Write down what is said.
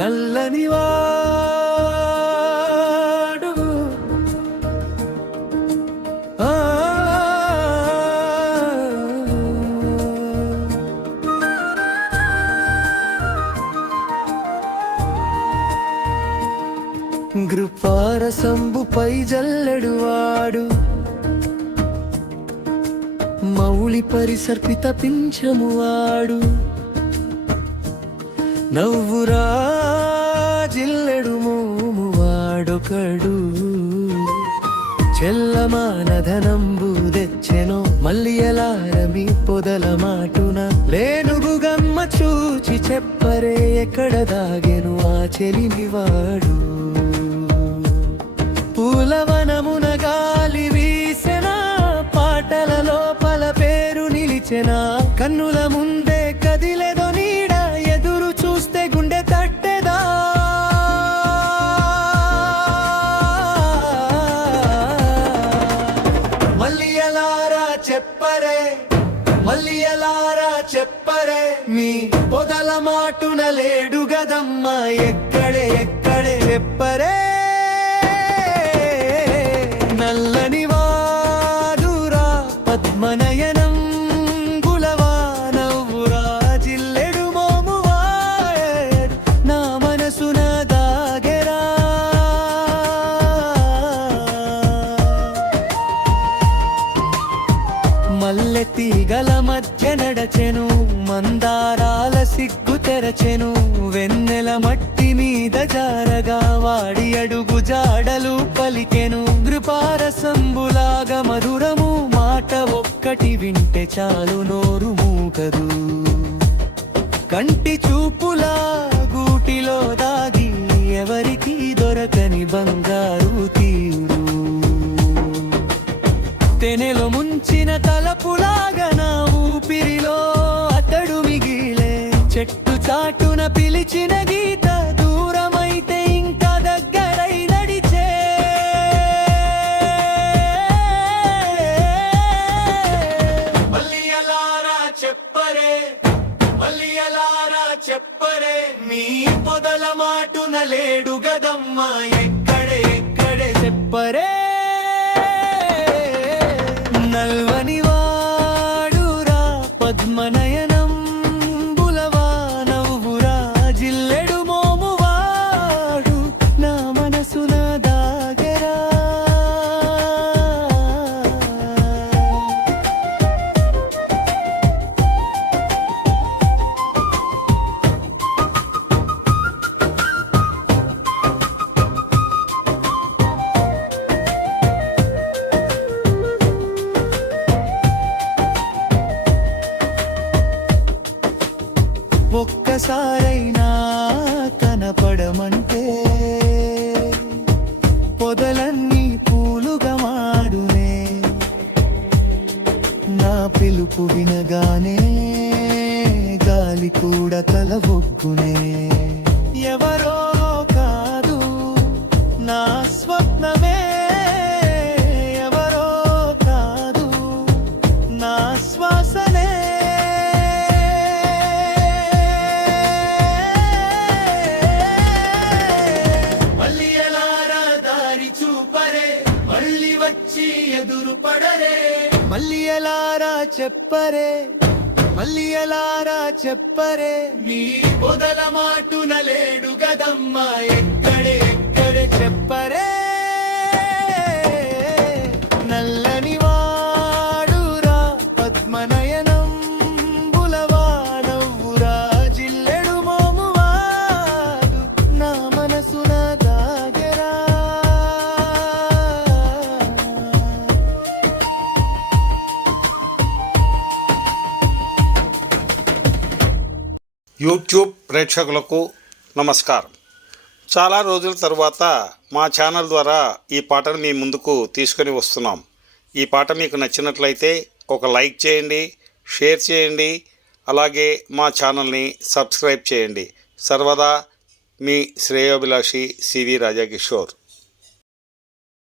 నల్లని వాడు గృపారసంబుపై జల్లెడువాడు మౌళి పరిసర్పిత పింఛమువాడు నవ్వురా జిల్లెడు మోము వాడొకడు చెల్లమానధనంబు తెచ్చెనో మళ్ళీ ఎలారమి పొదల మాటున లేనుగుగమ్మ చూచి చెప్పరే ఎక్కడ దాగెను ఆ చెలిమివాడు పూలవనమున గాలి వీసెనా పాటల లోపల పేరు నిలిచెనా కన్నుల ముందే కదిలేదో నీడ ఎదురు చూస్తే గుండె తట్టెదా మళ్ళీ ఎలారా చెప్పరే మళ్ళీ ఎలారా చెప్పరే మీ పొదల మాటున లేడు గదమ్మ ఎక్కడే ఎక్కడే చెప్పరే నల్లని వాదురా పద్మనయనం గులవా నవ్వురా జిల్లెడు మోమువాడు నా మనసున దాగెరా మల్లె తీగల మధ్య నడచెను మందారాల సిగ్గు తెరచెను వెన్నెల మట్టి మీద జారగా వాడి అడుగు జాడలు పలికెను కృపారసంబులాగా మధురము మాట ఒక్కటి వింటే చాలు నోరు మూగదు కంటి చూపులా గూటిలో దాగి ఎవరికి దొరకని బంగారు తీరు తెనెలో ముంచిన తలపులాగా నా ఊపిరిలో అతడు మిగిలే చెట్టు చాటున పిలిచిన గీత దూరమైతే ఇంకా దగ్గరై నడిచే మళ్ళీ ఎలారా చెప్పరే మళ్ళీ ఎలారా చెప్పరే మీ పొదల మాటున లేడు గదమ్మ ఎక్కడే ఎక్కడే చెప్పరే నల్వని వాడురా పద్మనయనం బులవా నవ్వురా జిల్లెడు మోమువాడు నా మనసున దాగెరా ఒక్కసారైనా కనపడమంటే పొదలన్నీ పూలుగా మాడునే నా పిలుపు వినగానే గాలి కూడా తల ఒగ్గునే ఎవరో కాదు నా స్వప్నమే ఎవరో కాదు నా శ్వాసనే ఎదురు పడరే మళ్ళీ ఎలారా చెప్పరే మళ్ళీ ఎలారా చెప్పరే మీ పొదల మాటున లేడు గదమ్మ ఎక్కడే ఎక్కడే చెప్పరే నల్లని వాడురా పద్మనయనం బులవా నవ్వురా జిల్లెడు మోమువాడు నా మనసున దాగెరా యూట్యూబ్ ప్రేక్షకులకు నమస్కారం. చాలా రోజుల తర్వాత మా ఛానల్ ద్వారా ఈ పాటను మీ ముందుకు తీసుకొని వస్తున్నాం. ఈ పాట మీకు నచ్చినట్లయితే ఒక లైక్ చేయండి, షేర్ చేయండి, అలాగే మా ఛానల్ని సబ్స్క్రైబ్ చేయండి. సర్వదా మీ శ్రేయోభిలాషి సివి రాజాకిషోర్.